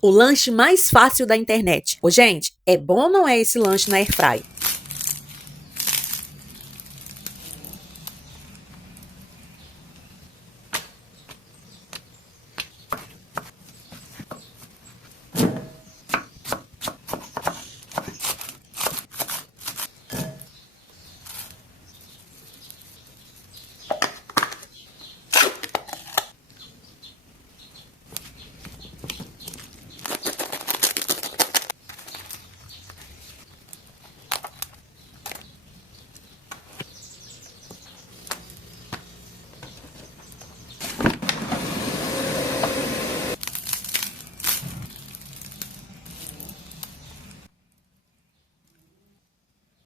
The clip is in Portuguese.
O lanche mais fácil da internet. Ô, gente, é bom ou não é esse lanche na Airfry?